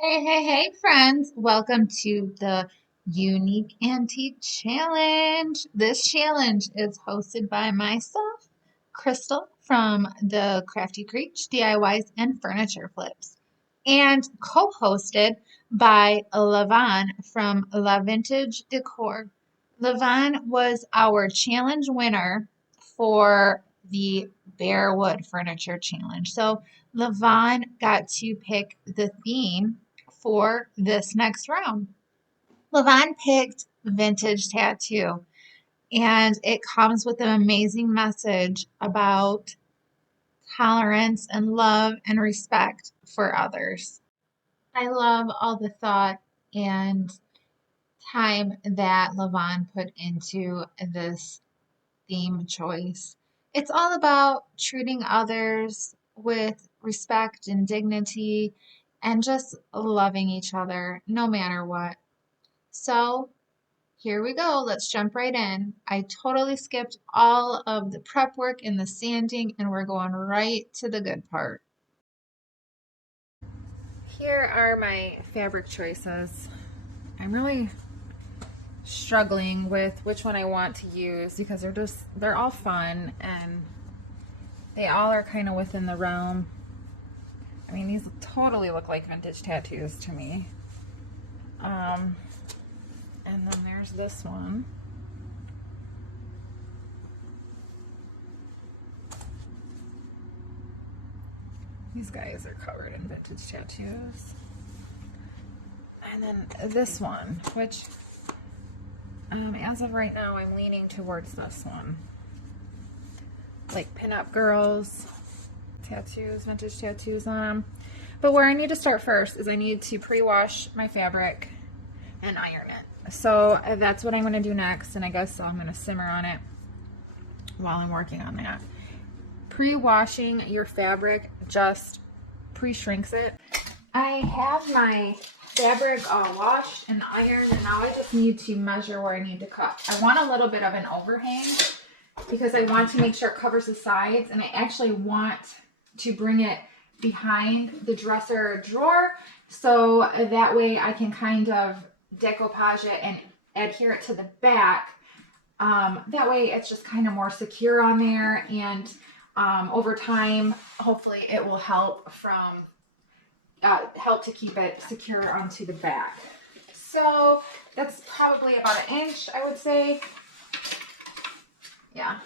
Hey, friends. Welcome to the Unique Antique Challenge. This challenge is hosted by myself, Crystal from the Crafty Creech DIYs and Furniture Flips, and co-hosted by LaVonne from La Vintage Decor. LaVonne was our challenge winner for the Bearwood Furniture Challenge. So LaVonne got to pick the theme for this next round. LaVonne picked vintage tattoo, and it comes with an amazing message about tolerance and love and respect for others. I love all the thought and time that LaVonne put into this theme choice. It's all about treating others with respect and dignity and just loving each other no matter what. So, here we go. Let's jump right in. I totally skipped all of the prep work and the sanding, and we're going right to the good part. Here are my fabric choices. I'm really struggling with which one I want to use because they're all fun and they all are kind of within the realm. I mean, these totally look like vintage tattoos to me. And then there's this one. These guys are covered in vintage tattoos. And then this one, which as of right now, I'm leaning towards this one. Like pinup girls, tattoos, vintage tattoos on them. But where I need to start first is I need to pre-wash my fabric and iron it. So that's what I'm going to do next, and I guess I'm going to simmer on it while I'm working on that. Pre-washing your fabric just pre-shrinks it. I have my fabric all washed and ironed, and now I just need to measure where I need to cut. I want a little bit of an overhang because I want to make sure it covers the sides, and I actually want to bring it behind the dresser drawer so that way I can kind of decoupage it and adhere it to the back. That way it's just kind of more secure on there, and over time hopefully it will help to keep it secure onto the back. So that's probably about an inch, I would say. Yeah,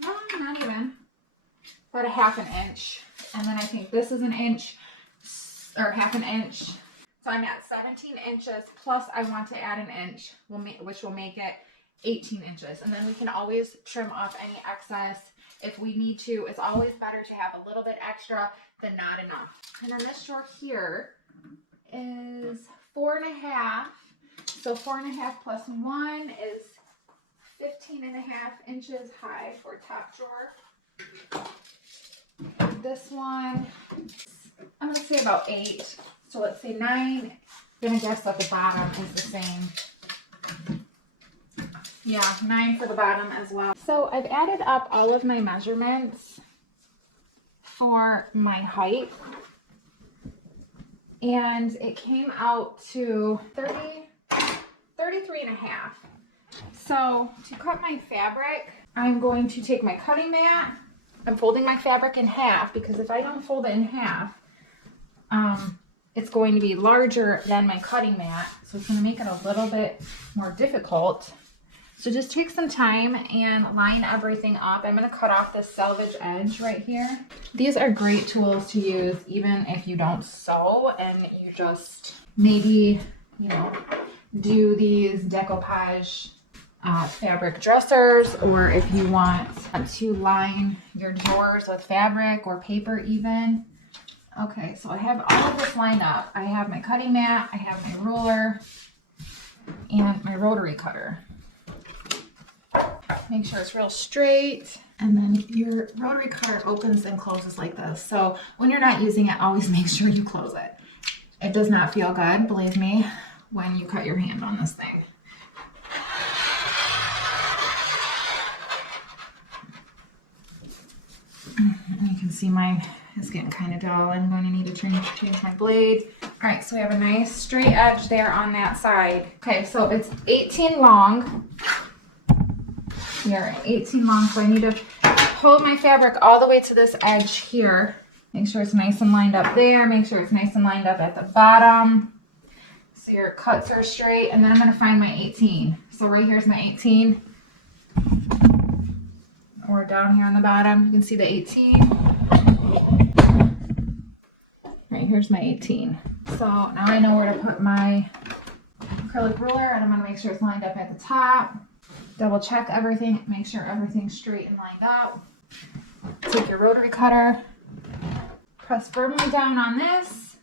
no, not even. About a half an inch. And then I think this is an inch or half an inch. So I'm at 17 inches, plus I want to add an inch, which will make it 18 inches. And then we can always trim off any excess if we need to. It's always better to have a little bit extra than not enough. And then this drawer here is 4.5. So 4.5 plus 1 is 15.5 inches high for top drawer. This one, I'm going to say about 8. So let's say 9. I'm going to guess that the bottom is the same. Yeah, 9 for the bottom as well. So I've added up all of my measurements for my height, and it came out to 33.5. So to cut my fabric, I'm going to take my cutting mat. I'm folding my fabric in half because if I don't fold it in half, it's going to be larger than my cutting mat. So it's going to make it a little bit more difficult. So just take some time and line everything up. I'm going to cut off this selvage edge right here. These are great tools to use even if you don't sew and you just maybe, do these decoupage fabric dressers, or if you want to line your drawers with fabric or paper even. Okay, so I have all of this lined up. I have my cutting mat, I have my ruler, and my rotary cutter. Make sure it's real straight, and then your rotary cutter opens and closes like this. So when you're not using it, always make sure you close it. It does not feel good, believe me, when you cut your hand on this thing. And you can see it's getting kind of dull. I'm going to need to change my blade. All right, so we have a nice straight edge there on that side. Okay, so it's 18 long. Here, 18 long, so I need to hold my fabric all the way to this edge here. Make sure it's nice and lined up there. Make sure it's nice and lined up at the bottom. So your cuts are straight, and then I'm gonna find my 18. So right here's my 18. Or down here on the bottom, you can see the 18. Right, here's my 18. So now I know where to put my acrylic ruler, and I'm gonna make sure it's lined up at the top. Double check everything, make sure everything's straight and lined up. Take your rotary cutter, press firmly down on this,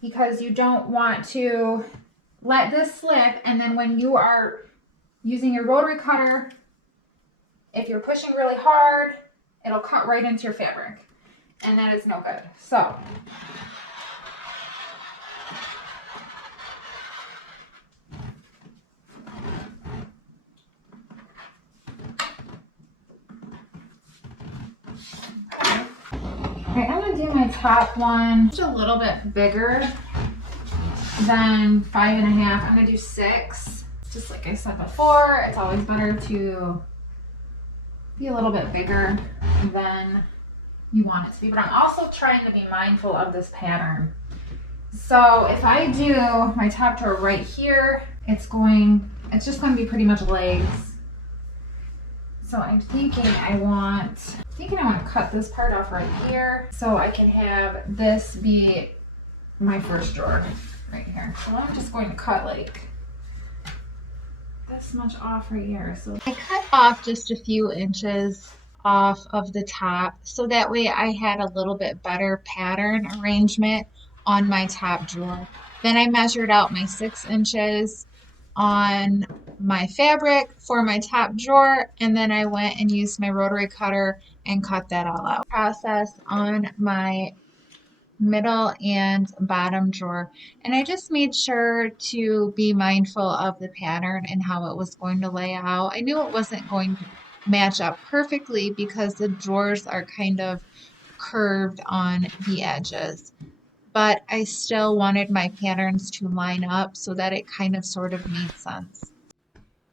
because you don't want to let this slip, and then when you are using your rotary cutter, if you're pushing really hard, it'll cut right into your fabric, and that is no good. So okay, I'm gonna do my top one just a little bit bigger than 5.5. I'm gonna do 6. Just like I said before, it's always better to be a little bit bigger than you want it to be. But I'm also trying to be mindful of this pattern. So if I do my top drawer right here, it's just going to be pretty much legs. So I'm thinking I want to cut this part off right here so I can have this be my first drawer right here. So I'm just going to cut like this much off right here. So I cut off just a few inches off of the top so that way I had a little bit better pattern arrangement on my top drawer. Then I measured out my 6 inches on my fabric for my top drawer, and then I went and used my rotary cutter and cut that all out. Process on my middle and bottom drawer, and I just made sure to be mindful of the pattern and how it was going to lay out. I knew it wasn't going to match up perfectly because the drawers are kind of curved on the edges, but I still wanted my patterns to line up so that it kind of sort of made sense.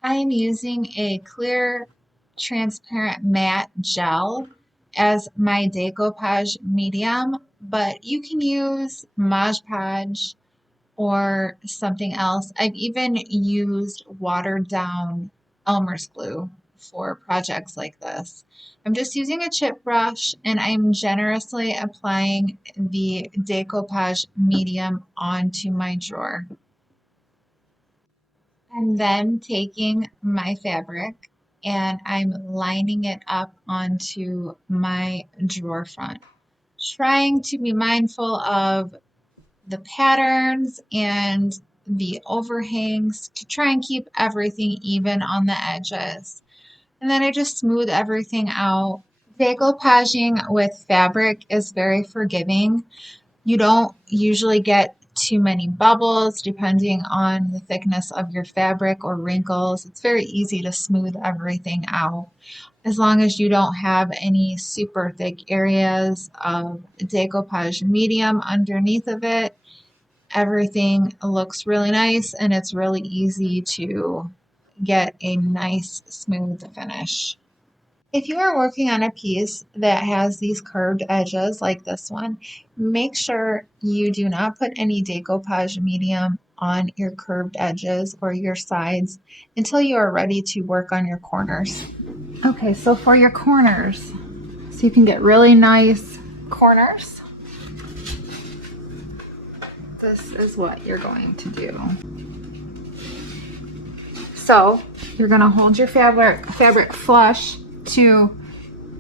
I am using a clear transparent matte gel as my decoupage medium, but you can use Mod Podge or something else. I've even used watered down Elmer's glue for projects like this. I'm just using a chip brush and I'm generously applying the decoupage medium onto my drawer. I'm then taking my fabric and I'm lining it up onto my drawer front, trying to be mindful of the patterns and the overhangs to try and keep everything even on the edges. And then I just smooth everything out. Decoupaging with fabric is very forgiving. You don't usually get too many bubbles depending on the thickness of your fabric or wrinkles. It's very easy to smooth everything out as long as you don't have any super thick areas of decoupage medium underneath of it. Everything looks really nice and it's really easy to get a nice smooth finish. If you are working on a piece that has these curved edges like this one, make sure you do not put any decoupage medium on your curved edges or your sides until you are ready to work on your corners. okay, so for your corners, so you can get really nice corners, this is what you're going to do. So you're going to hold your fabric flush to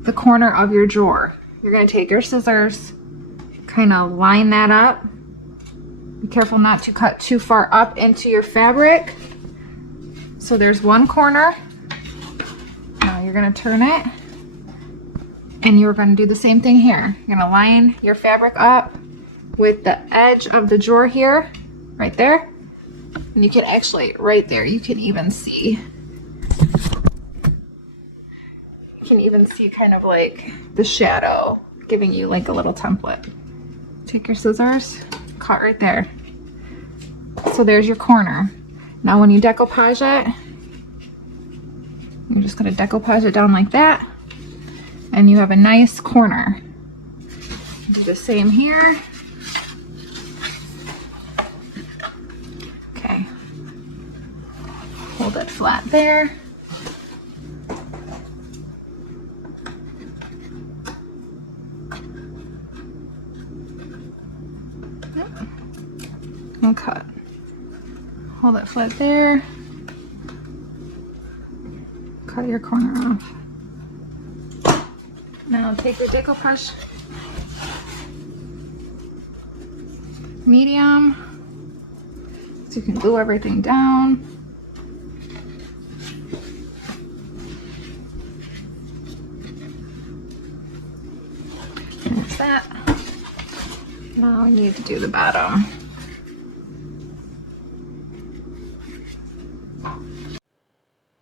the corner of your drawer. You're going to take your scissors, kind of line that up. Be careful not to cut too far up into your fabric. So there's one corner. Now you're going to turn it and you're going to do the same thing here. You're going to line your fabric up with the edge of the drawer here, right there. And you can actually, right there, you can even see kind of like the shadow, giving you like a little template take your scissors, cut right there. So there's your corner. Now when you decoupage it, you're just going to decoupage it down like that, and you have a nice corner. Do the same here. Okay. Hold it flat there. And cut. Hold it flat there. Cut your corner off. Now take your decoupage medium so you can glue everything down. That's that. Now we need to do the bottom.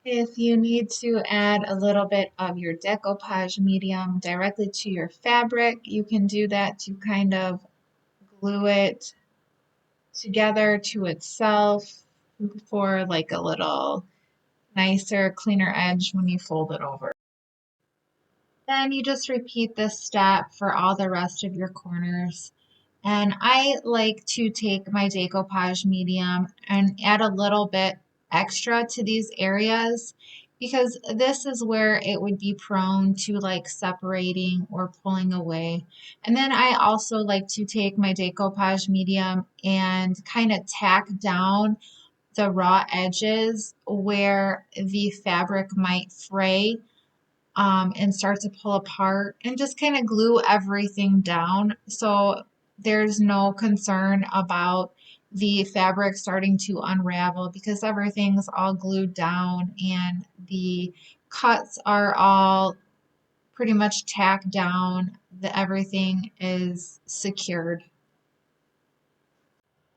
If you need to add a little bit of your decoupage medium directly to your fabric, you can do that to kind of glue it together to itself for like a little nicer, cleaner edge when you fold it over. Then you just repeat this step for all the rest of your corners. And I like to take my decoupage medium and add a little bit extra to these areas because this is where it would be prone to like separating or pulling away. And then I also like to take my decoupage medium and kind of tack down the raw edges where the fabric might fray and start to pull apart and just kind of glue everything down so there's no concern about the fabric starting to unravel because everything's all glued down and the cuts are all pretty much tacked down. Everything is secured.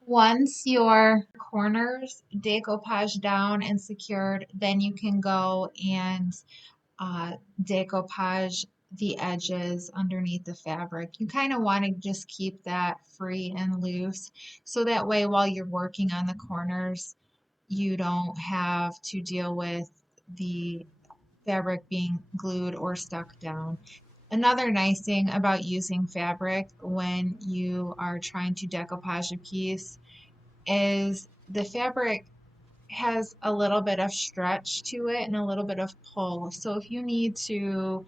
Once your corners decoupage down and secured, then you can go and decoupage the edges underneath the fabric. You kind of want to just keep that free and loose so that way while you're working on the corners, you don't have to deal with the fabric being glued or stuck down. Another nice thing about using fabric when you are trying to decoupage a piece is the fabric has a little bit of stretch to it and a little bit of pull. So if you need to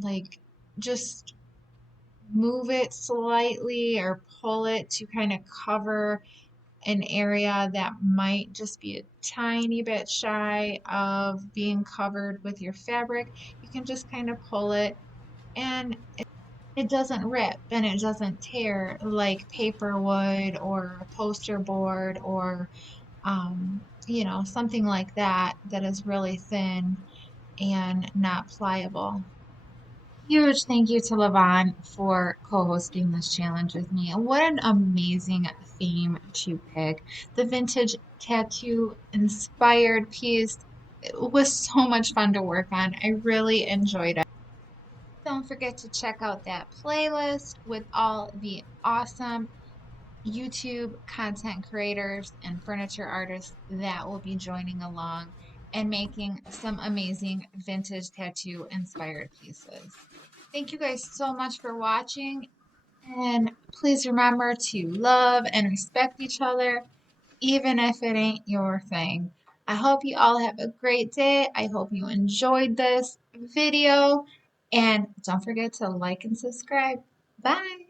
like just move it slightly or pull it to kind of cover an area that might just be a tiny bit shy of being covered with your fabric, you can just kind of pull it and it doesn't rip and it doesn't tear like paper would or a poster board or something like that that is really thin and not pliable. Huge thank you to LaVonne for co-hosting this challenge with me. And what an amazing theme to pick. The vintage tattoo inspired piece. It was so much fun to work on. I really enjoyed it. Don't forget to check out that playlist with all the awesome YouTube content creators and furniture artists that will be joining along and making some amazing vintage tattoo inspired pieces. Thank you guys so much for watching, and please remember to love and respect each other, even if it ain't your thing. I hope you all have a great day. I hope you enjoyed this video, and don't forget to like and subscribe. Bye.